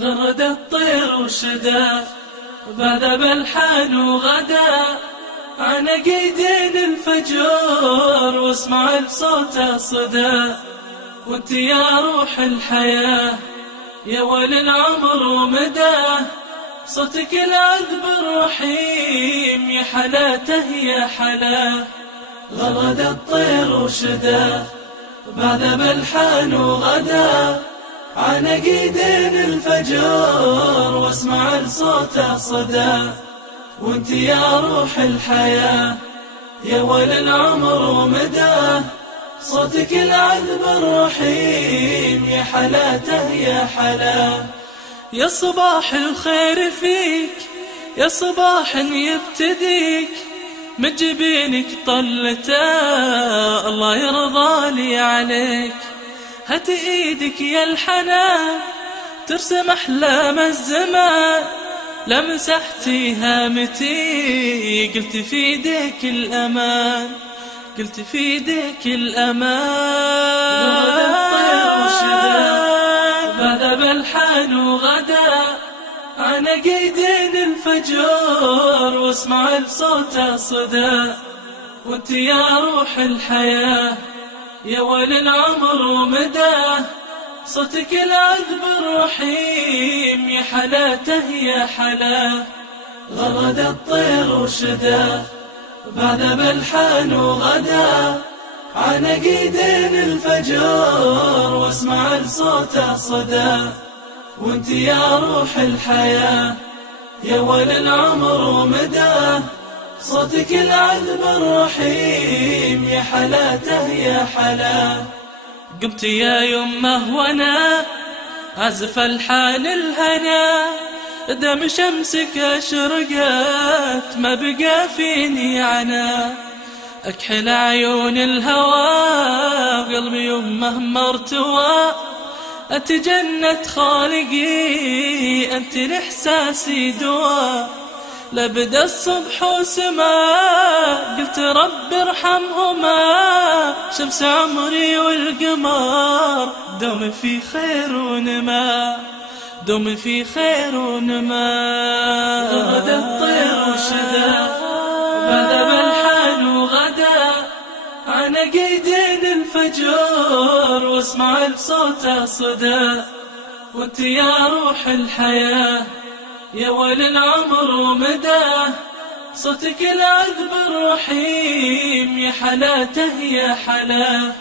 غرد الطير وشدا بعد بلحان وغدا عنقيدين الفجور واسمع بصوت الصدى. وانت يا روح الحياة يا ولي العمر ومداه، صوتك العذب الرحيم يا حلاته يا حلاه. غرد الطير وشدا بعد بلحان وغدا عنقيدين الفجور واسمع الصوت الصدى. وانت يا روح الحياة يا ولي العمر ومداه، صوتك العذب الرحيم يا حلاته يا حلاه. يا صباح الخير فيك يا صباح يبتديك من جبينك طلته الله يرضى لي عليك. هات ايدك يا الحنان ترسم احلام الزمان، لمسحتي هامتي قلت في ايديك الامان، قلت في ايديك الامان. غرد الطير وشدا بعد بلحان وغدا عنقيدين الفجور واسمع بصوت الصدى. وانت يا روح الحياة يا ولي العمر ومداه، صوتك العذب الرحيم يا حلاته يا حلاه. غرد الطير وشدا بعد بلحان وغدا عنقيدين الفجور واسمع الصوت الصدى. وانت يا روح الحياة يا ولي العمر ومداه، صوتك العذب الرحيم يا حلاته يا حلاه. قمت يا يمه وانا عزف الحان الهنا، دم شمسك اشرقت ما بقى فيني عنا. اكحل عيون الهوى قلبي يمه مرتوى، اتجنت خالقي انت لاحساسي دوا. لبدا الصبح وسما قلت رب ارحمهما، شمس عمري والقمر دوم في خير ونما، دوم في خير ونما. غرد الطير وشدا بعد بلحان وغدا عنقيدين الفجور واسمع بصوت الصدى. وانت يا روح الحياة يا ولي العمر ومداه، صوتك العذب الرحيم يا حلاته يا حلاه.